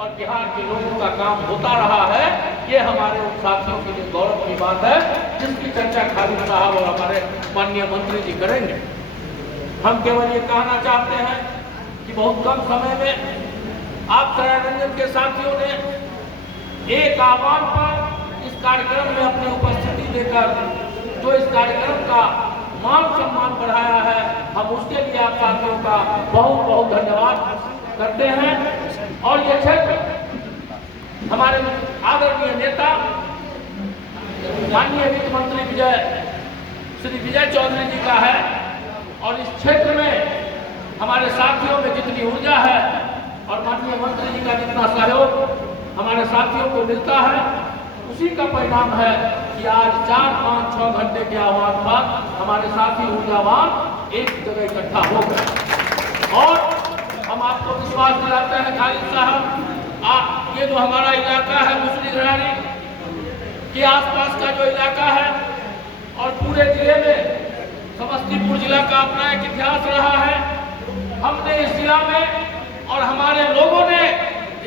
और बिहार के लोगों का काम होता रहा है। ये हमारे उन साथियों के लिए गौरव की बात है जिसकी चर्चा खालिद साहब और हमारे माननीय मंत्री जी करेंगे। हम केवल ये कहना चाहते हैं कि बहुत कम समय में आप सरायरंजन के साथियों ने एक आह्वान पर इस कार्यक्रम में अपनी उपस्थिति देकर जो इस कार्यक्रम का मान सम्मान बढ़ाया है, हम उसके लिए आप साथियों का बहुत बहुत धन्यवाद करते हैं। और ये क्षेत्र हमारे आदरणीय नेता माननीय वित्त मंत्री श्री विजय चौधरी जी का है और इस क्षेत्र में हमारे साथियों में जितनी ऊर्जा है और माननीय मंत्री जी का जितना सहयोग हमारे साथियों को मिलता है, उसी का परिणाम है कि आज 4, 5, 6 घंटे के आह्वान पर हमारे साथी ऊर्जावान एक जगह इकट्ठा हो गए। और हम आपको विश्वास दिलाते हैं खालिद साहब, ये जो हमारा इलाका है मुसरी घरानी के आसपास का जो इलाका है और पूरे जिले में समस्तीपुर जिला का अपना एक इतिहास रहा है। हमने इस जिला में और हमारे लोगों ने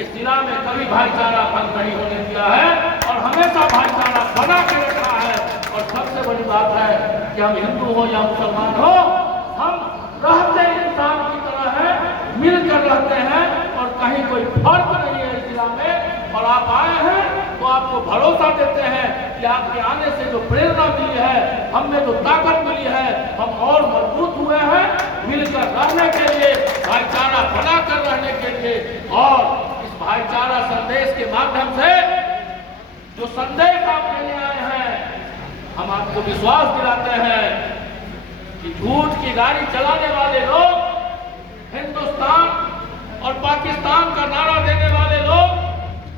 इस जिला में कभी भाईचारा भंग नहीं होने दिया है और हमेशा भाईचारा बना के रखा है। और सबसे बड़ी बात है कि हम हिंदू हो या मुसलमान हो, हम रहते इंसान की तरह है, मिलकर रहते हैं और कहीं कोई फर्क नहीं है इस जिला में। और आप आए हैं तो आपको भरोसा देते हैं कि आपके आने से जो प्रेरणा मिली है, हमें जो ताकत मिली है, हम और मजबूत हुए हैं मिलकर रहने के लिए, भाईचारा बनाकर रहने के लिए। और भाईचारा संदेश के माध्यम से जो संदेश आप लेने आए हैं, हम आपको विश्वास दिलाते हैं कि झूठ की गाड़ी चलाने वाले लोग, हिंदुस्तान और पाकिस्तान का नारा देने वाले लोग,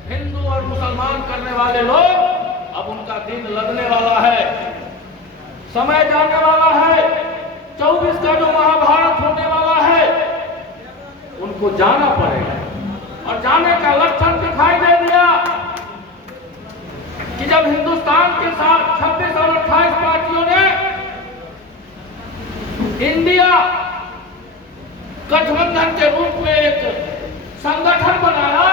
हिंदू और मुसलमान करने वाले लोग, अब उनका दिन लगने वाला है, समय जाने वाला है। 24 का जो महाभारत होने वाला है उनको जाना पड़ेगा। और जाने का लक्षण दिखाई दे दिया कि जब हिंदुस्तान के साथ 26 और 28 पार्टियों ने इंडिया गठबंधन के रूप में एक संगठन बनाया,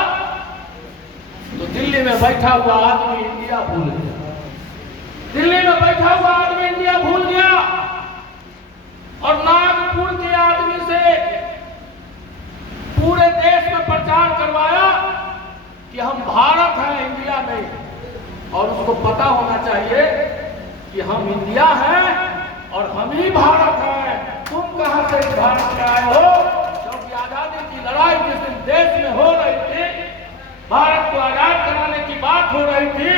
तो दिल्ली में बैठा हुआ आदमी इंडिया भूल गया। दिल्ली में बैठा हुआ आदमी इंडिया भूल गया और नागपुर के आदमी से पूरे देश में प्रचार करवाया कि हम भारत हैं, इंडिया नहीं। और उसको पता होना चाहिए कि हम इंडिया हैं और हम ही भारत हैं। तुम कहां से भारत में आए हो? क्योंकि आजादी की लड़ाई जिस दिन देश में हो रही थी, भारत को आजाद कराने की बात हो रही थी,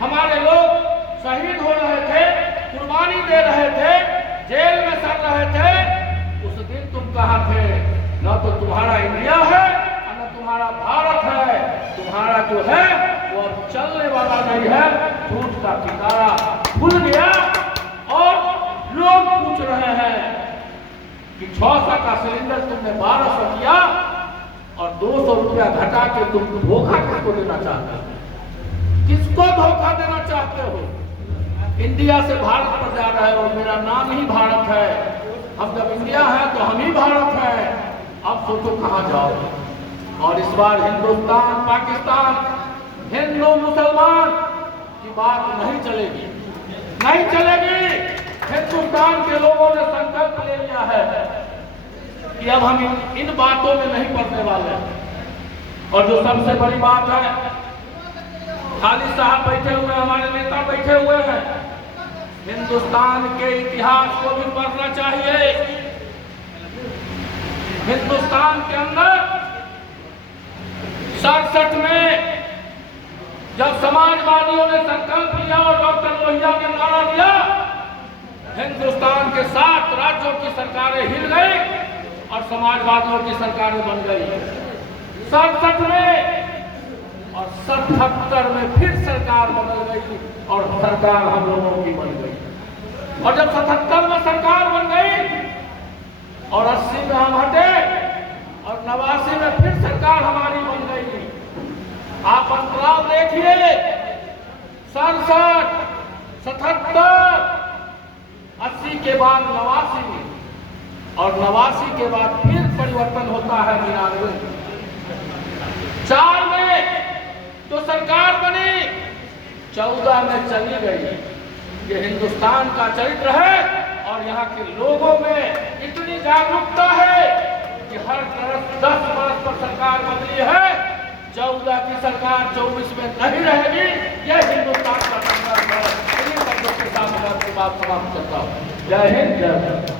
हमारे लोग शहीद हो रहे थे, कुर्बानी दे रहे थे, जेल में सड़ रहे थे, उस दिन तुम कहां थे? न तो तुम्हारा इंडिया है न तुम्हारा भारत है। तुम्हारा जो है वो अब चलने वाला नहीं है। झूठ का ठिकाना खुल गया और लोग पूछ रहे हैं कि 600 का सिलेंडर तुमने 1200 किया और 200 रुपया घटा के तुम धोखा किसको देना चाहते हो? किसको धोखा देना चाहते हो? इंडिया से भारत पर जा रहे हो, मेरा नाम ही भारत है। हम जब इंडिया है तो हम ही भारत है। अब सोचो कहां जाओ। और इस बार हिंदुस्तान पाकिस्तान, हिंदू मुसलमान की बात नहीं चलेगी, नहीं चलेगी। हिंदुस्तान के लोगों ने संकल्प ले लिया है कि अब हम इन बातों में नहीं पड़ने वाले। और जो सबसे बड़ी बात है, खालिद साहब बैठे हुए, हमारे नेता बैठे हुए हैं, हिंदुस्तान के इतिहास को भी पढ़ना चाहिए। हिंदुस्तान के अंदर 67 में जब समाजवादियों ने संकल्प लिया और डॉक्टर लोहिया ने नारा दिया, हिंदुस्तान के 7 राज्यों की सरकारें हिल गई और समाजवादियों की सरकारें बन गई। 67 में और 77 में फिर सरकार बदल गई और सरकार हम लोगों की बन गई। और जब 77 में सरकार बन गई और 80 में हम हटे और 89 में फिर सरकार हमारी बन गई। आप अंतराल देखिए, 67, 77, 80 के बाद 89 और 89 के बाद फिर परिवर्तन होता है 99। 4 में सरकार बनी, 14 में चली गई। ये हिंदुस्तान का चरित्र है और यहाँ के लोगों में इतनी जागरूकता है कि हर तरफ 10 वर्ष पर सरकार बदली है, 14 की सरकार 24 में नहीं रहेगी। यह हिंदुस्तान का संघर्ष है। इन्हीं शब्दों के साथ मैं आपकी बात समाप्त करता हूँ। जय हिंद, जय भारत।